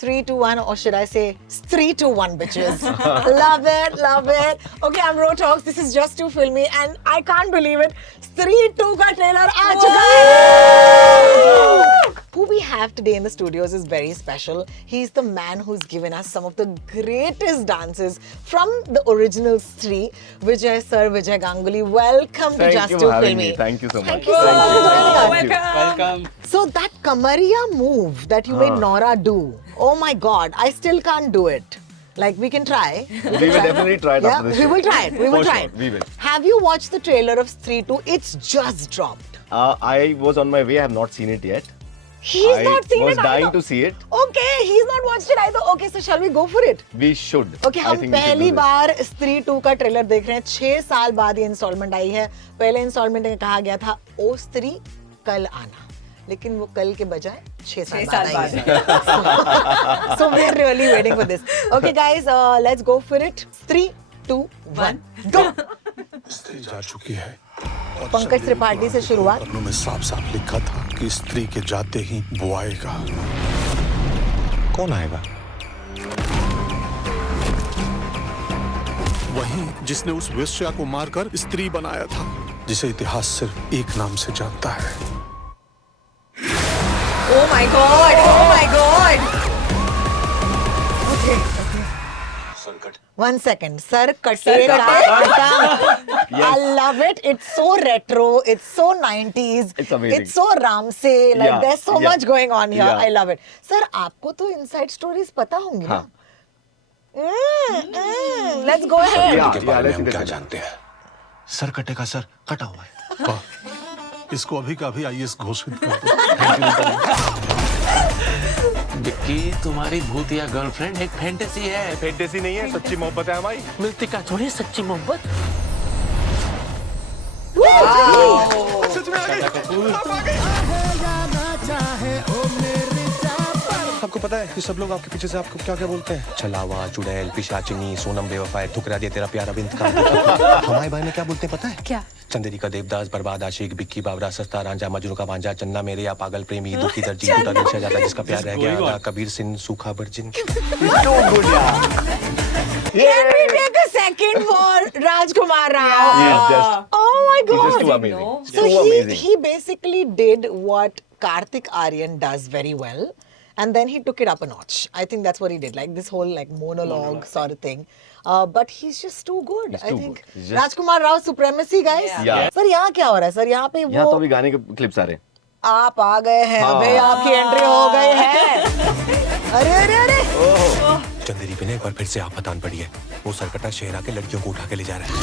3-2-1, or should I say 3-2-1, bitches. Love it, love it. Okay, I'm Ro Talks. This is Just Too Filmy, and I can't believe it. 3-2 का trailer आ चुका है. Who we have today in the studios is very special. He's the man who's given us some of the greatest dances from the original Stree. Vijay sir, Vijay Ganguly, welcome to Just Too Filmy. Thank you so much. Thank you so much for joining us. Welcome. So that Kamaria move that you made Nora do, oh my God, I still can't do it. Like, we can try. We will definitely try it after this we show. will try it. We will For try sure, it. we will. Have you watched the trailer of Stree 2? It's just dropped. I was on my way. I have not seen it yet. He's not seen I was it dying either. to see it. Okay, he's not watched it either. Okay, so shall we go for it? We should. Okay, I हम think we should पहली do this. Bar Stree 2 का trailer देख रहे हैं. 6 साल बाद ये instalment आई है. पहले इंस्टॉलमेंट में कहा गया था ओ स्त्री कल आना, लेकिन वो कल के बजाय 6 साल बाद आई है. So we're really waiting for this. Okay guys, let's go for it. 3, 2, 1, go. स्त्री जा चुकी है. पंकज त्रिपाठी से शुरुआत. पन्नों में साफ साफ लिखा था कि स्त्री के जाते ही वो आएगा. कौन आएगा? वही जिसने उस वेश्या को मारकर स्त्री बनाया था, जिसे इतिहास सिर्फ एक नाम से जानता है. Oh my God! Oh my God! Okay. One second. Sir Katera. I love it. It's so retro. It's so 90s. It's amazing. It's so Ramsey. Like Yeah, there's so much going on here. Yeah. I love it. Sir, आपको तो inside stories पता होंगी ना? Let's go ahead. के बारे में हम क्या जानते हैं? सर कटे का सर कटा हुआ है. वाह, इसको अभी का अभी आईएएस घोषित कर दो. विक्की, तुम्हारी भूतिया गर्लफ्रेंड एक फैंटेसी है. फैंटेसी नहीं है, सच्ची मोहब्बत है हमारी. मिलती का थोड़ी सच्ची मोहब्बत. सच में आ गई. आपको पता है कि सब लोग आपके पीछे से आपको क्या क्या बोलते हैं? छलावा, चुड़ैल, पिशाचिनी, सोनम बेवफा, ठुकरा दिया तेरा प्यारा बिंद का. हमारे बारे में क्या बोलते हैं पता है? क्या? चंदेरी का देवदास, बर्बाद आशिक, बिक्की बावरा, सस्ता रांझा, मजनू का भांजा, चन्ना मेरे या पागल प्रेमी, दुखी दर्जी, टूटा दिल शहजादा जिसका प्यार रह गया, आधा कबीर सिंह, सूखा बर्जिन. So good, yeah. Can we take a second for Rajkumar Rao? Yes, just. Oh my It's God! just too amazing. So Too amazing. he basically did what Karthik Aaryan does very well, and then he took it up a notch. I think that's what he did, like this whole like monologue sort of thing. But he's just too good. He's I too think good. He's just- Rajkumar Rao supremacy, guys. Yeah. Sir, यहाँ क्या हो रहा है? Sir, यहाँ पे यहाँ तो वो अभी गाने के क्लिप्स आ रहे हैं. आप आ गए हैं. अबे आपकी एंट्री हो गई है. अरे अरे अरे. चंदेरी पे ने एक बार फिर से आफतान पड़ी है. वो सरकटा शहर आके लड़कियों को उठा के ले जा रहा है.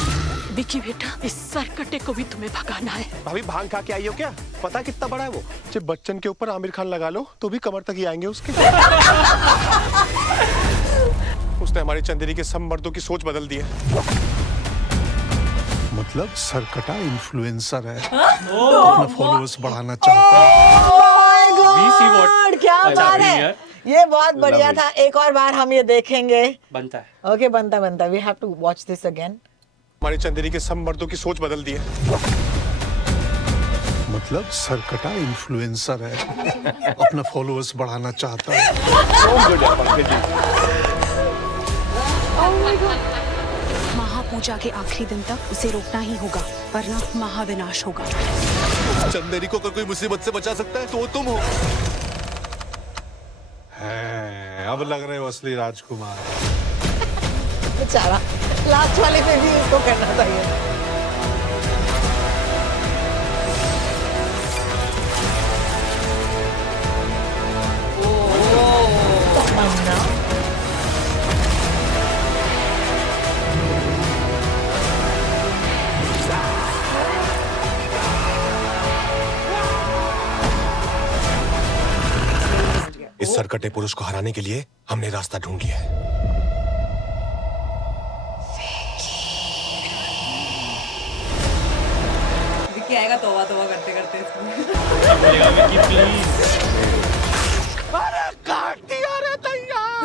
विक्की बेटा, इस सरकटे को भी तुम्हें भगाना है. भाभी भांग खा के आई हो क्या? पता कितना बड़ा है वो? जब बच्चन के ऊपर आमिर खान लगा लो तो भी कमर तक ही आएंगे उसके. उसने हमारी चंदेरी के सब मर्दों की सोच बदल दी है. मतलब सरकटा इन्फ्लुएंसर है. अपना फॉलोअर्स बढ़ाना चाहता है. Oh my We see what God! क्या is बात happening है. here. ये बहुत बढ़िया it. था. एक और बार हम ये देखेंगे. बनता है. Okay, बनता. We have to watch this again. हमारी चंदेरी के सब मर्दों की सोच बदल दी है. मतलब सरकटा इन्फ्लुएंसर है. अपना फॉलोअर्स बढ़ाना चाहता है. So good, yeah, Pankaj ji. महापूजा के आखिरी दिन तक उसे रोकना ही होगा, वरना महाविनाश होगा. चंदेरी को अगर कोई मुसीबत से बचा सकता है तो वो तुम हो. अब लग रहे हो असली राजकुमार. बेचारा लास्ट वाले पे भी इसको करना चाहिए. तमन्ना. इस सरकटे पुरुष को हराने के लिए हमने रास्ता ढूंढ लिया है. विक्की आएगा तौबा तौबा करते करते. बोलेगा विक्की प्लीज. काट दिया रे तैयार.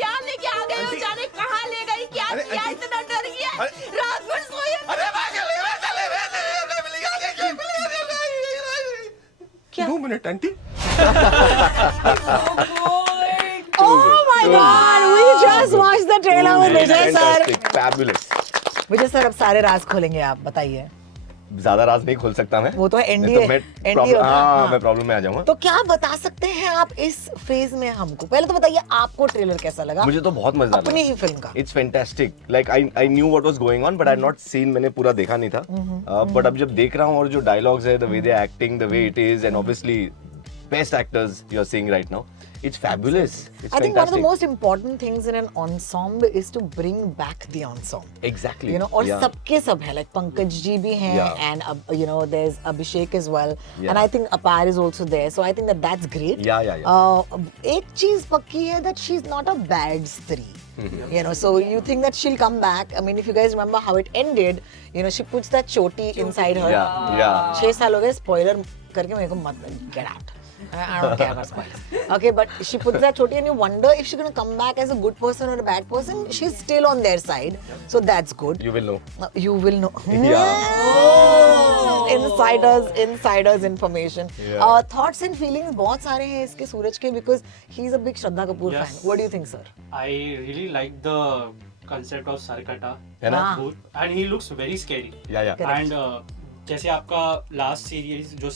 क्या लेके आ गए हो? जाने कहाँ ले गई? क्या किया? इतना डर गया. रात भर सोए. क्या? 2 मिनट आंटी. विजय सर, Fantastic, fabulous. विजय सर अब सारे राज खोलेंगे आप, बताइए। ज्यादा राज नहीं खोल सकता मैं। वो तो है नहीं NDA, मैं NDA problem- होता है, हाँ, हाँ। मैं प्रॉब्लम में आ जाऊंगा। तो क्या बता सकते हैं आप इस फेज में हमको? पहले तो बताइए आपको ट्रेलर कैसा लगा? मुझे तो बहुत मजेदार अपनी लगा। ही फिल्म का। It's fantastic. Like I knew what was going on, but I had not seen. मैंने पूरा देखा नहीं था। But अब जब देख रहा हूँ और जो dialogues है, the way they're acting, the way it is, and obviously best actors you're seeing right now. It's fabulous. It's I think one of the fantastic. most important things in an ensemble is to bring back the ensemble. Exactly. You know, और Yeah. सबके सब है, like Pankaj ji भी हैं, Yeah. and you know there's Abhishek as well, Yeah. and I think Apar is also there, so I think that's great. Yeah. एक चीज पक्की है that she's not a bad स्त्री. You know, so you think that she'll come back? I mean, if you guys remember how it ended, you know, she puts that choti inside her. Yeah. 6 साल हो गए, spoiler करके मेरे को मत get out. I don't care about spoilers. Okay, but she puts that choti and you wonder if she's gonna come back as a good person or a bad person. She's still on their side, so that's good. You will know. You will know. Yeah. Insiders information. Yeah. Thoughts and feelings बहुत सारे हैं इसके सूरज के because he's a big Shraddha Kapoor Yes. fan. What do you think, sir? I really like the concept of Sarkata. है ना? And he looks very scary. Yeah. Correct. And जैसे आपका last series जो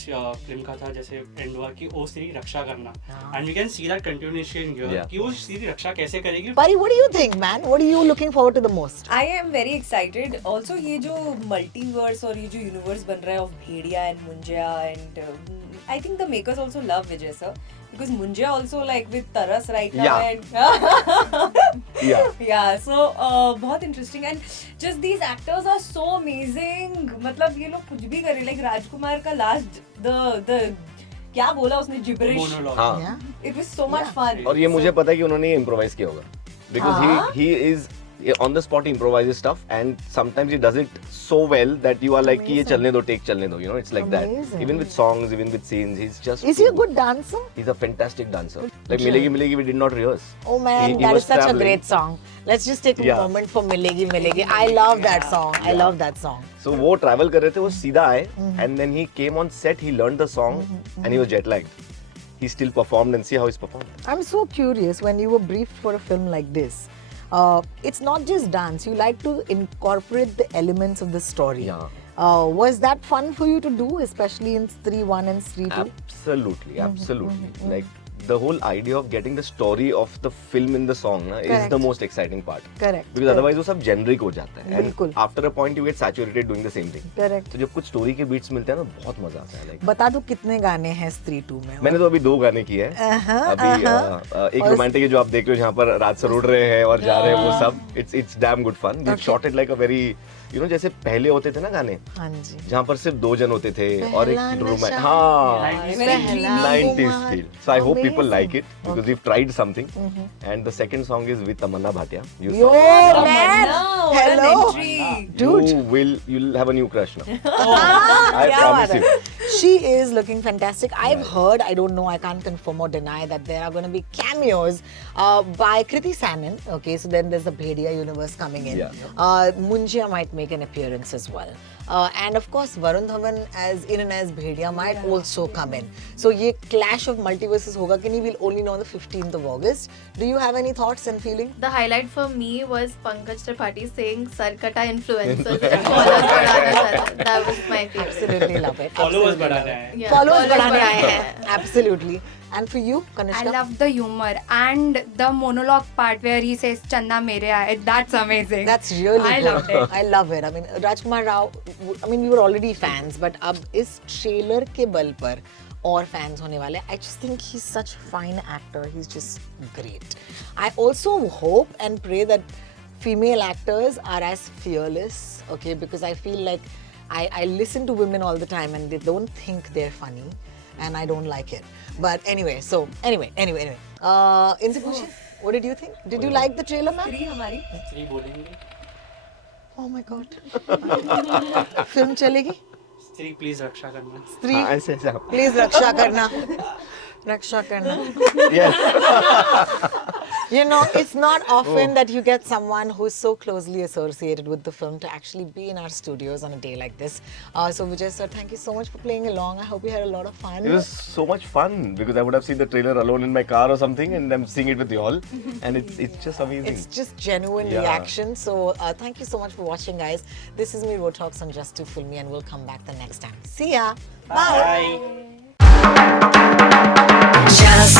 फिल्म का था, जैसे and हुआ कि ओ स्त्री रक्षा करना, and we can see that continuation here Yeah. कि वो स्त्री रक्षा कैसे करेगी. Pari, what do you think, man? What are you looking forward to the most? I am very excited. Also ये जो multiverse और ये जो universe बन रहा है of Bhediya and Munjya and I think the makers also love Vijay sir because Munjya also like with Taras right now Yeah. and Yeah. so बहुत interesting and just these actors are so amazing. मतलब ये लोग कुछ भी करे like राजकुमार का last the क्या बोला उसने gibberish. Monologue. हाँ. Yeah. It was so much fun. और ये मुझे पता है कि उन्होंने इम्प्रोवाइज किया होगा because he is on the spot improvises stuff and sometimes he does it so well that you are like कि ये चलने दो take चलने दो, you know, it's like that. Amazing. Even with songs, even with scenes, he's just Is he a good dancer? he's a fantastic dancer. Like मिलेगी मिलेगी we did not rehearse. Oh man, He that was is such a traveling. great song. Let's just take a Yeah. moment for Milegi Milegi. I love that song. I love that song. So वो travel कर रहे थे, वो सीधा आए and then he came on set, he learned the song and he was jet lagged. He still performed and see how he's performed. I'm so curious when you were briefed for a film like this. It's not just dance. You like to incorporate the elements of the story. Yeah. Was that fun for you to do, especially in Stree 1 and Stree 2? Absolutely. Like the whole idea of getting the story of the film in the song na, is Correct. the most exciting part. Correct. Because otherwise वो सब generic हो जाता है. बिल्कुल. And after a point you get saturated doing the same thing. Correct. तो जब कुछ story के beats मिलते हैं ना बहुत मजा आता है. Like बता दो कितने गाने हैं Stree 2 में? मैंने तो अभी 2 गाने किए हैं. अभी एक और रोमांटिक है जो आप देख रहे हो जहाँ पर रात सर उड़ रहे हैं और जा रहे हैं वो सब. It's damn good fun. We've shot it like a very you know जैसे पहले होते थे ना गाने हाँ जी. जहाँ पर सिर्फ 2 जन होते थे और पहला एक नशा, रोमांटिक हाँ Very dreamy. 90s feel. So I hope people Amazing. like it because we've tried something. And the second song is with Tamanna Bhatia. You Yo, saw it. man! What an Hello! entry. Dude. You'll have a new crush now. I क्या promise बात है? you. She is looking fantastic. I've heard, I don't know, I can't confirm or deny that there are going to be cameos by Kriti Sanon. Okay, so then there's the Bhedia universe coming in. Yeah. Munjia might make an appearance as well. And of course, Varun Dhawan as in and as Bhedia might also come in. So ये clash of multiverses होगा कि नहीं, we'll only know on the 15th of August. Do you have any thoughts and feelings? The highlight for me was Pankaj Tripathi saying Sarkata influencers and followers बढ़ाना चाहता है. That was my favorite. Absolutely love it. Followers Absolutely बढ़ा love रहे it. हैं. Yeah, Followers बढ़ाने आए बढ़ाने हैं. Absolutely. And for you, I Kanishka? love the humor and the monologue part where he says Channa mere aaye. That's amazing. That's really I good. loved it. I love it. I mean, Rajkumar Rao, I mean, we were already fans, but अब इस trailer के बल पर और fans होने वाले. I just think he's such a fine actor. He's just great. I also hope and pray that female actors are as fearless, okay? Because I feel like I listen to women all the time and they don't think they're funny. And I don't like it. But anyway, anyway. इनसे पूछिए, what did you think? Did you like the trailer, man? स्त्री हमारी स्त्री बोलेंगे, Oh my God. Film चलेगी? स्त्री please रक्षा करना. स्त्री हाँ, ऐसे ऐसे प्लीज रक्षा करना. रक्षा करना. Yes. You know, it's not often that you get someone who's so closely associated with the film to actually be in our studios on a day like this. So Vijay sir, thank you so much for playing along. I hope you had a lot of fun. It was so much fun because I would have seen the trailer alone in my car or something, and I'm seeing it with you all, and it's just amazing. It's just genuine Yeah. reaction. So thank you so much for watching, guys. This is me, Rotox, on Just to Film Me, and we'll come back the next time. See ya. Bye. Bye. Just